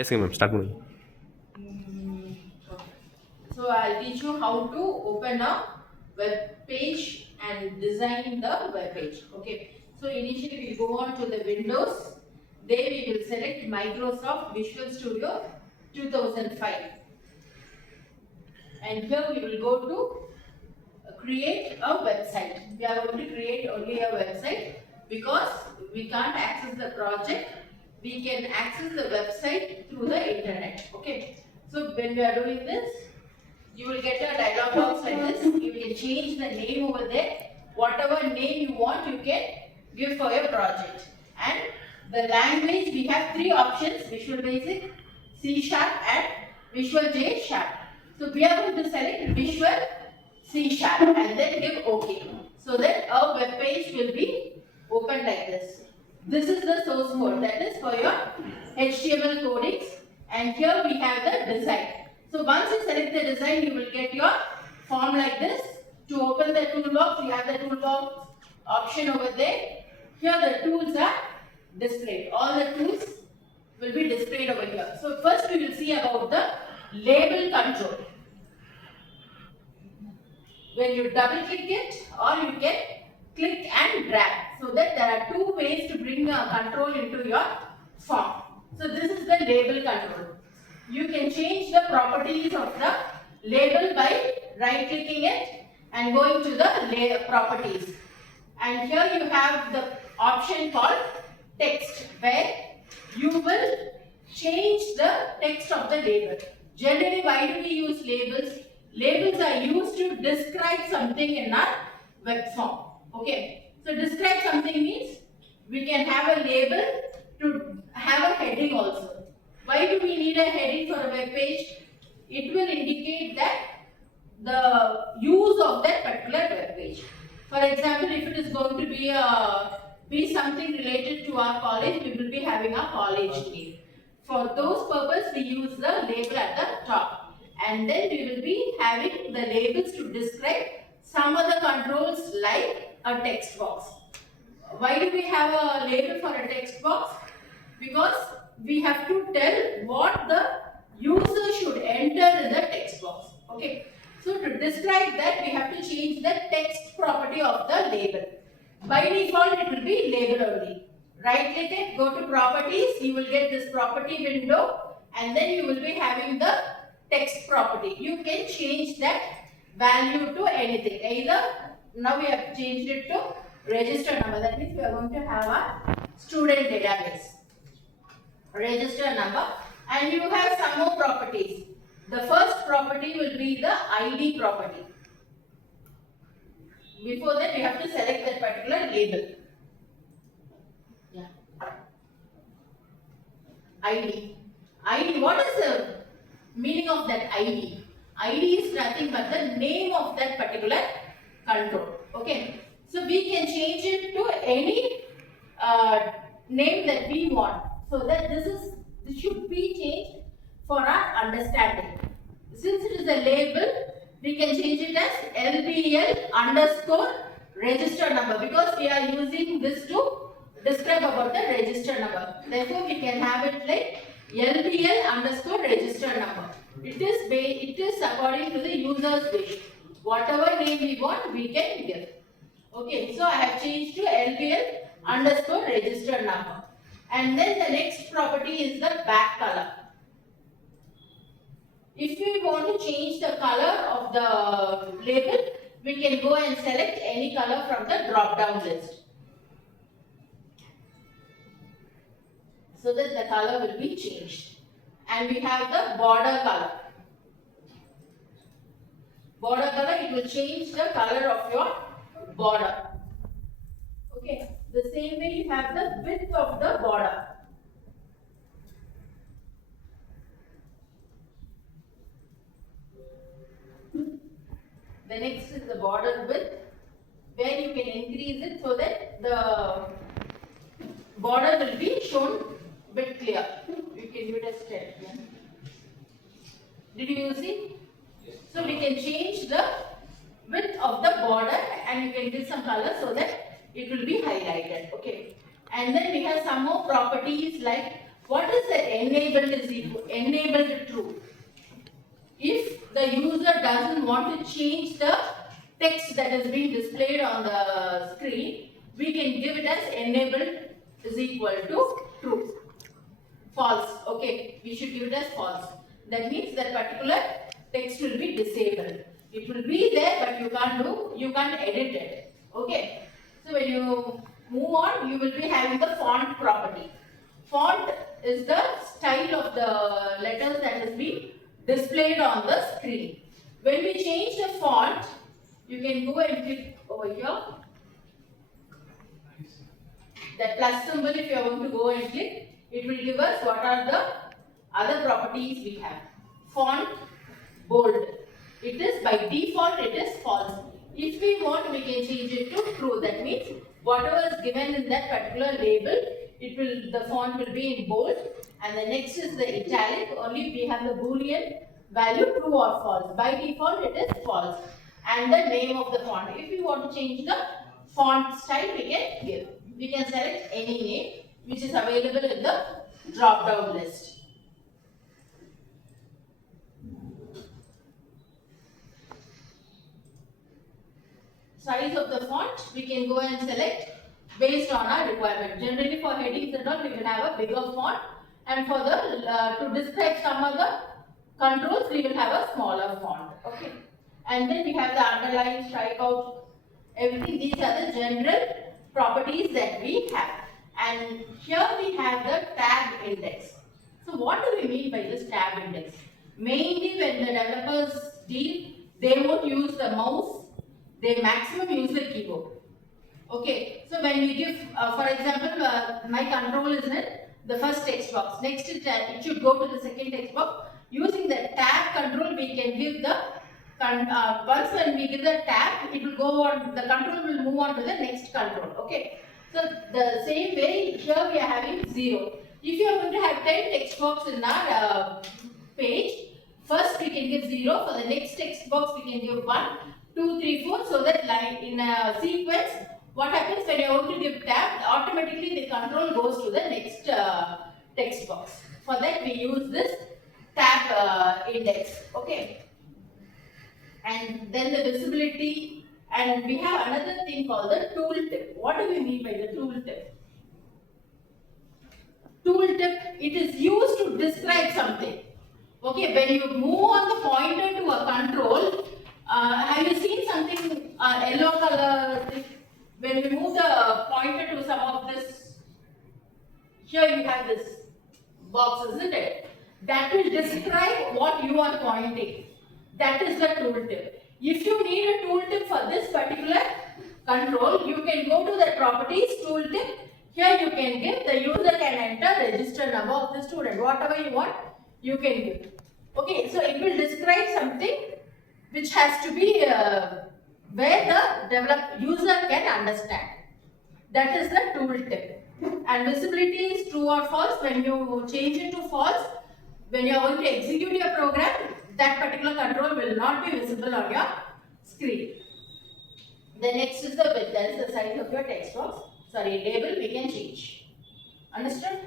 Yes, ma'am. Start moving. Okay. So I'll teach you how to open a web page and design the web page. Okay. So initially we go on to the Windows. There we will select Microsoft Visual Studio 2005. And here we will go to create a website. We are going to create only a website because we can't access the project. We can access the website through the internet. Okay. So when we are doing this, you will get a dialog box like this. You can change the name over there. Whatever name you want, you can give for your project. And the language, we have three options: Visual Basic, C Sharp, and Visual J Sharp. So we are going to select Visual C Sharp and then give OK. So that our web page will be open like this. This is the source code, that is for your HTML codings, and here we have the design. So once you select the design, you will get your form like this. To open the toolbox, you have the toolbox option over there. Here the tools are displayed. All the tools will be displayed over here. So first we will see about the label control. When you double click it, or you can click and drag, so that there are two ways to bring control into your form. So this is the label control. You can change the properties of the label by right clicking it and going to the properties. And here you have the option called text, where you will change the text of the label. Generally, why do we use labels? Labels are used to describe something in our web form. Okay. So describe something means we can have a label to have a heading also. Why do we need a heading for a web page? It will indicate that the use of that particular web page. For example, if it is going to be something related to our college, we will be having a college name. For those purpose, we use the label at the top, and then we will be having the labels to describe some other controls like a text box. Why do we have a label for a text box? Because we have to tell what the user should enter in the text box. Okay. So to describe that, we have to change the text property of the label. By default, it will be label only. Right click it, go to properties, you will get this property window, and then you will be having the text property. You can change that value to anything. Either now we have changed it to register number. That means we are going to have a student database. Register number, and you have some more properties. The first property will be the ID property. Before that, we have to select that particular label. Yeah. ID. ID. What is the meaning of that ID? ID is nothing but the name of that particular control. Okay. So we can change it to any name that we want. So that this should be changed for our understanding. Since it is a label, we can change it as LBL underscore register number, because we are using this to describe about the register number. Therefore, we can have it like LBL underscore register number. It is according to the user's wish. Whatever name we want, we can give. Okay, so I have changed to LBL underscore register number. And then the next property is the BackColor. If we want to change the color of the label, we can go and select any color from the drop-down list, so that the color will be changed. And we have the border color. Border color, it will change the color of your border. Okay, the same way you have the width of the border. The next is the border width, where you can increase it so that the border will be shown bit clear. You can do it as step. Yeah. Did you see? So we can change the width of the border, and you can give some color so that it will be highlighted. Okay. And then we have some more properties like What is the enabled is equal, enabled true? If the user doesn't want to change the text that is being displayed on the screen, we can give it as enabled is equal to true. False. Okay, we should give it as false. That means that particular text will be disabled. It will be there, but you can't edit it. Okay. So when you move on, you will be having the font property. Font is the style of the letters that is being displayed on the screen. When we change the font, you can go and click over here. That plus symbol, if you are going to go and click, it will give us what are the other properties we have. Font, bold. It is by default, it is false. If we want, we can change it to true. That means whatever is given in that particular label, the font will be in bold. And the next is the italic. Only we have the Boolean value true or false. By default, it is false. And the name of the font. If we want to change the font style, we can give. We can select any name which is available in the drop-down list. Size of the font, we can go and select based on our requirement. Generally for headings and all, we will have a bigger font, and for the to describe some other controls, we will have a smaller font. Okay, and then we have the underline, strikeout, everything. These are the general properties that we have. And here we have the tab index. So what do we mean by this tab index? Mainly when the developers deal, they won't use the mouse, they maximum use the keyboard. Okay, so when we give, for example, my control is in the first text box. Next it should go to the second text box. Using the tab control, we can give the once when we give the tab, it will go on, the control will move on to the next control. Okay. So the same way here we are having 0. If you are going to have 10 text box in our page, first we can give 0. For the next text box we can give 1, 2, 3, 4. So that line in a sequence, what happens when you are going to give tab, automatically the control goes to the next text box. For that we use this tab index. Okay. And then the visibility, and we have another thing called the tooltip. What do we mean by the tooltip? Tooltip, it is used to describe something. Okay, when you move on the pointer to a control, have you seen something yellow color? When we move the pointer to some of this, here you have this box, isn't it? That will describe what you are pointing. That is the tooltip. If you need a tooltip for this particular control, you can go to the properties tooltip. Here you can give, the user can enter register number of the student. Whatever you want, you can give. Okay, so it will describe something which has to be where the user can understand. That is the tooltip. And visibility is true or false. When you change it to false, when you are going to execute your program, that particular control will not be visible on your screen. The next is the width, that is the size of your text box. Sorry, label we can change. Understood?